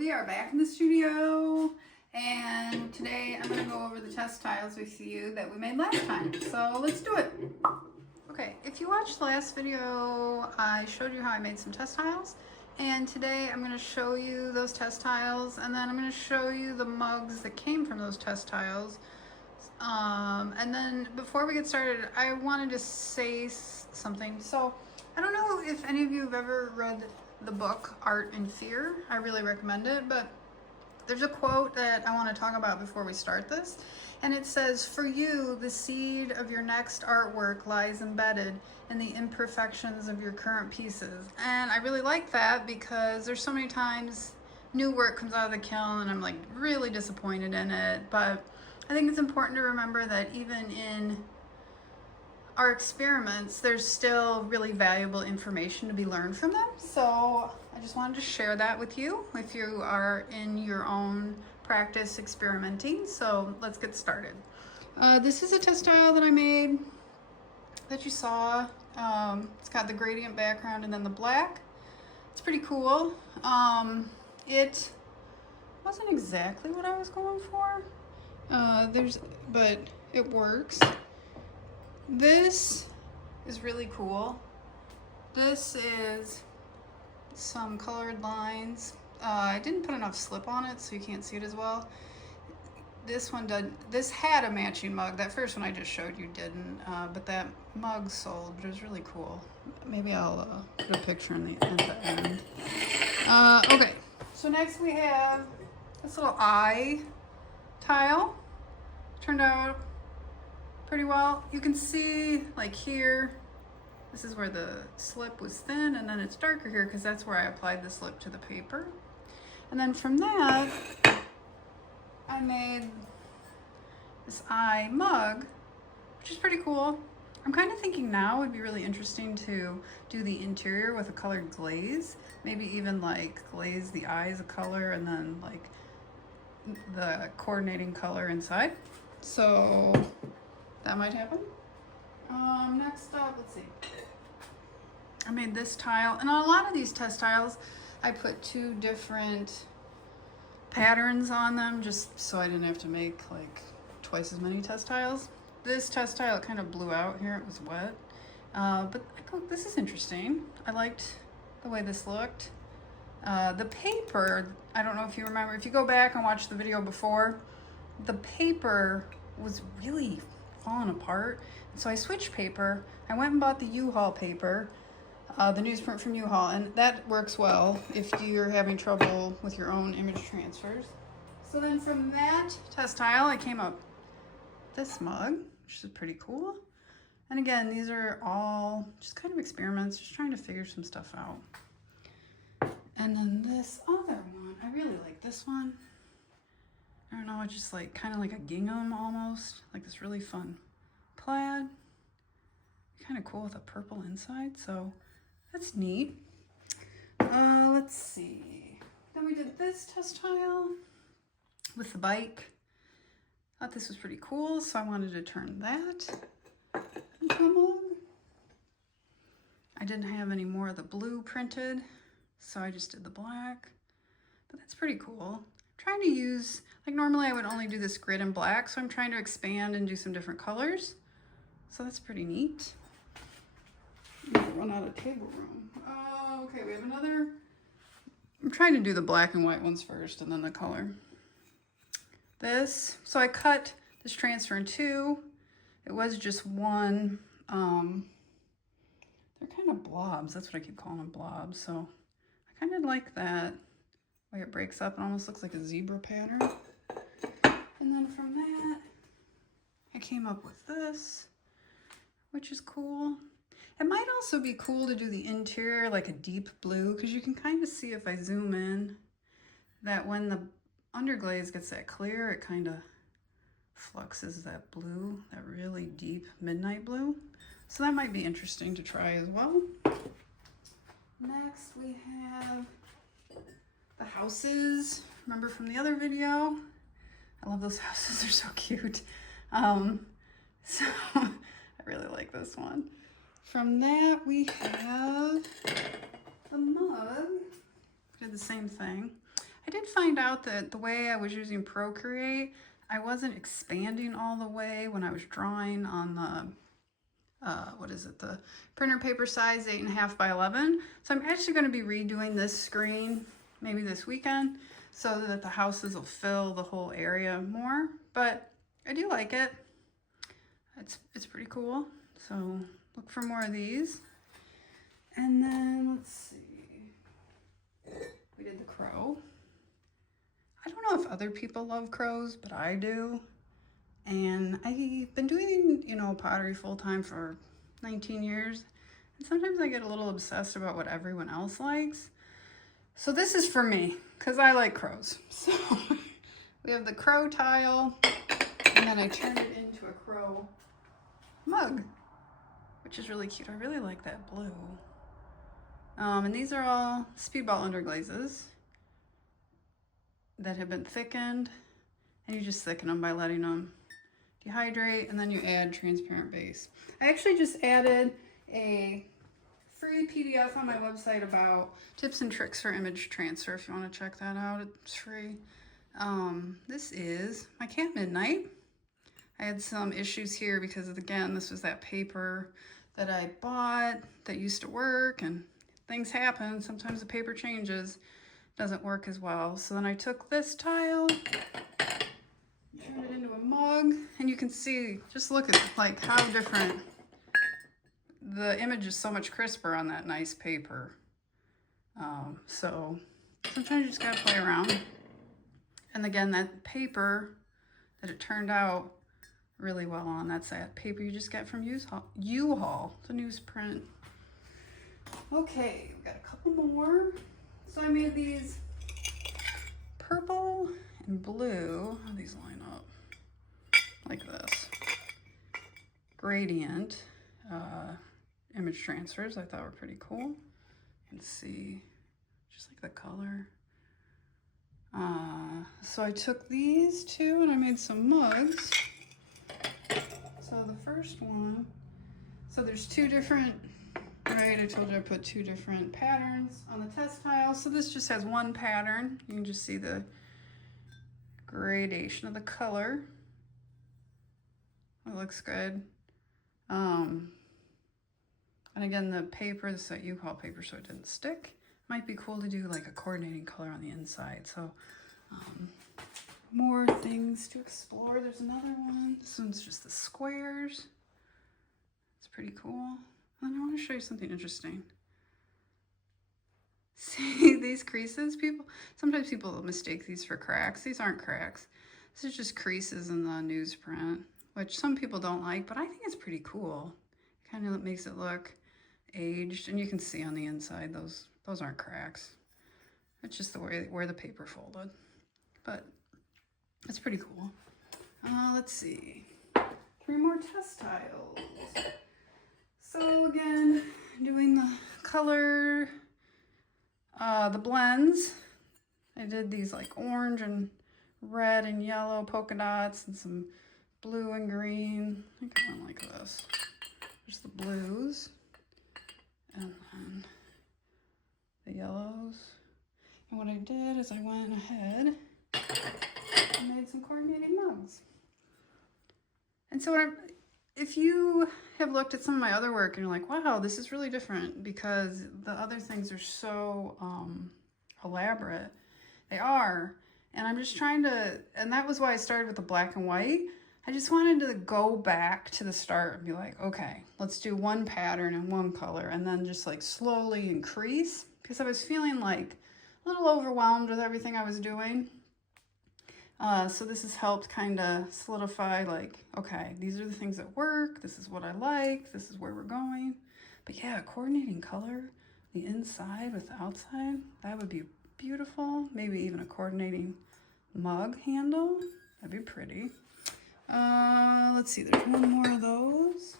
we are back in the studio, and today I'm going to go over the test tiles with you that we made last time. So let's do it. Okay, if you watched the last video, I showed you how I made some test tiles, and today I'm going to show you those test tiles, and then I'm going to show you the mugs that came from those test tiles. And then before we get started, I wanted to say something. So I don't know if any of you have ever read the book Art and Fear. I really recommend it, but there's a quote that I want to talk about before we start this, and it says, "For you, the seed of your next artwork lies embedded in the imperfections of your current pieces." And I really like that because there's so many times new work comes out of the kiln and I'm like really disappointed in it, but I think it's important to remember that even in our experiments, there's still really valuable information to be learned from them. So I just wanted to share that with you if you are in your own practice experimenting. So let's get started. This is a test tile that I made that you saw. It's got the gradient background and then the black. It's pretty cool. It wasn't exactly what I was going for. But it works. This is really cool. This is some colored lines. I didn't put enough slip on it, so you can't see it as well. This one did. This had a matching mug. That first one I just showed you didn't, but that mug sold. It was really cool. Maybe I'll put a picture at the end. Okay, so next we have this little eye tile. Turned out pretty well. You can see like here, this is where the slip was thin, and then it's darker here because that's where I applied the slip to the paper. And then from that, I made this eye mug, which is pretty cool. I'm kind of thinking now it would be really interesting to do the interior with a colored glaze, maybe even like glaze the eyes a color and then like the coordinating color inside. So that might happen. Next up, let's see. I made this tile, and on a lot of these test tiles, I put two different patterns on them just so I didn't have to make like twice as many test tiles. This test tile, it kind of blew out here, it was wet. But I thought this is interesting. I liked the way this looked. The paper, I don't know if you remember, if you go back and watch the video before, the paper was really falling apart. So I switched paper. I went and bought the U-Haul paper, the newsprint from U-Haul, and that works well if you're having trouble with your own image transfers. So then from that test tile, I came up this mug, which is pretty cool. And again, these are all just kind of experiments, just trying to figure some stuff out. And then this other one, I really like this one. I don't know, it's just like kind of like a gingham almost, like this really fun plaid. Kind of cool with a purple inside, so that's neat. Let's see. Then we did this test tile with the bike. Thought this was pretty cool, so I wanted to turn that into a mug. I didn't have any more of the blue printed, so I just did the black, but that's pretty cool. I'm trying to use, like normally I would only do this grid in black, so I'm trying to expand and do some different colors. So that's pretty neat. I'm gonna run out of table room. Okay, we have another. I'm trying to do the black and white ones first and then the color. This, so I cut this transfer in two. It was just one. They're kind of blobs. That's what I keep calling them, blobs. So I kind of like that way it breaks up. It almost looks like a zebra pattern. And then from that, I came up with this, which is cool. It might also be cool to do the interior like a deep blue, because you can kind of see if I zoom in that when the underglaze gets that clear, it kind of fluxes that blue, that really deep midnight blue. So that might be interesting to try as well. Next we have the houses. Remember from the other video? I love those houses, they're so cute. So I really like this one. From that we have the mug. I did the same thing. I did find out that the way I was using Procreate, I wasn't expanding all the way when I was drawing on the, what is it, the printer paper size 8.5 by 11. So I'm actually going to be redoing this screen maybe this weekend so that the houses will fill the whole area more. But I do like it. It's pretty cool. So look for more of these. And then let's see. We did the crow. I don't know if other people love crows, but I do. And I've been doing, you know, pottery full time for 19 years. And sometimes I get a little obsessed about what everyone else likes. So this is for me, because I like crows. So we have the crow tile, and then I turned it into a crow mug, which is really cute. I really like that blue. And these are all speedball underglazes that have been thickened, and you just thicken them by letting them dehydrate, and then you add transparent base. I actually just added a free PDF on my website about tips and tricks for image transfer if you want to check that out. It's free. This is my cat Midnight. I had some issues here because, again, this was that paper that I bought that used to work, and things happen. Sometimes the paper changes, doesn't work as well. So then I took this tile, turned it into a mug, and you can see, just look at like how different the image is. So much crisper on that nice paper. So sometimes you just gotta play around. And again, that paper that it turned out really well on, that's that paper you just get from U-Haul, it's a newsprint. Okay, we've got a couple more. So I made these purple and blue. How do these line up? Like this. Gradient image transfers I thought were pretty cool. You can see just like the color. So I took these two and I made some mugs. So the first one, so there's two different, right, I told you I put two different patterns on the test tile. So this just has one pattern. You can just see the gradation of the color. It looks good. And again, the paper, this is that U-Haul paper, so it didn't stick. Might be cool to do like a coordinating color on the inside. So more things to explore. There's another one. This one's just the squares. It's pretty cool. And I want to show you something interesting. See these creases, people? Sometimes people mistake these for cracks. These aren't cracks. This is just creases in the newsprint, which some people don't like, but I think it's pretty cool. It kind of makes it look aged, and you can see on the inside those aren't cracks. It's just the way where the paper folded, but it's pretty cool. Let's see, 3 more test tiles. So again, doing the color, the blends. I did these like orange and red and yellow polka dots and some blue and green. I kind of like this. There's the blues and then the yellows. And what I did is I went ahead and made some coordinating mugs. And so if you have looked at some of my other work and you're like, wow, this is really different because the other things are so elaborate. They are. And I'm just trying to, and that was why I started with the black and white. I just wanted to go back to the start and be like, okay, let's do one pattern and one color and then just like slowly increase, because I was feeling like a little overwhelmed with everything I was doing. So this has helped kind of solidify like, okay, these are the things that work. This is what I like. This is where we're going. But yeah, coordinating color, the inside with the outside, that would be beautiful. Maybe even a coordinating mug handle. That'd be pretty. Let's see, there's one more of those.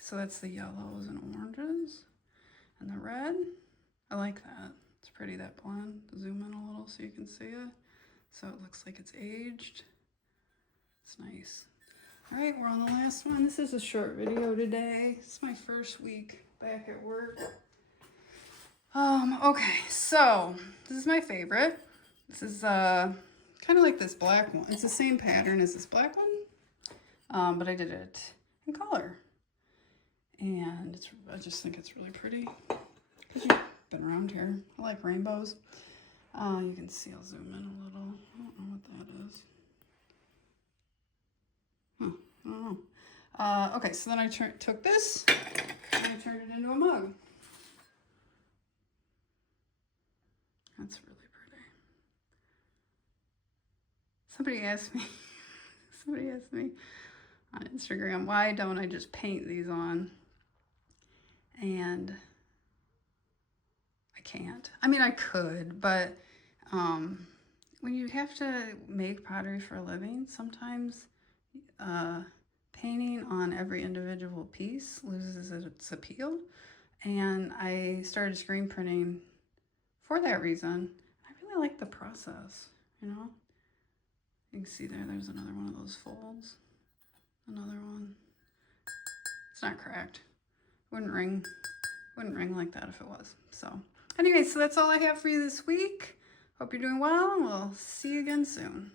So that's the yellows and oranges and the red. I like that. It's pretty, that blend. Zoom in a little so you can see it. So it looks like it's aged. It's nice. All right, we're on the last one. This is a short video today. It's my first week back at work. Okay, so this is my favorite. This is kind of like this black one. It's the same pattern as this black one, but I did it in color. And I just think it's really pretty. Because you've been around here. I like rainbows. You can see, I'll zoom in a little. I don't know what that is. I don't know. Okay, so then I took this and I turned it into a mug. That's really pretty. Somebody asked me on Instagram, why don't I just paint these on? And I can't. I mean, I could, but when you have to make pottery for a living, sometimes painting on every individual piece loses its appeal. And I started screen printing for that reason. I really like the process, you know? You can see there's another one of those folds. Another one. It's not cracked. Wouldn't ring like that if it was. So anyway, so that's all I have for you this week. Hope you're doing well, and we'll see you again soon.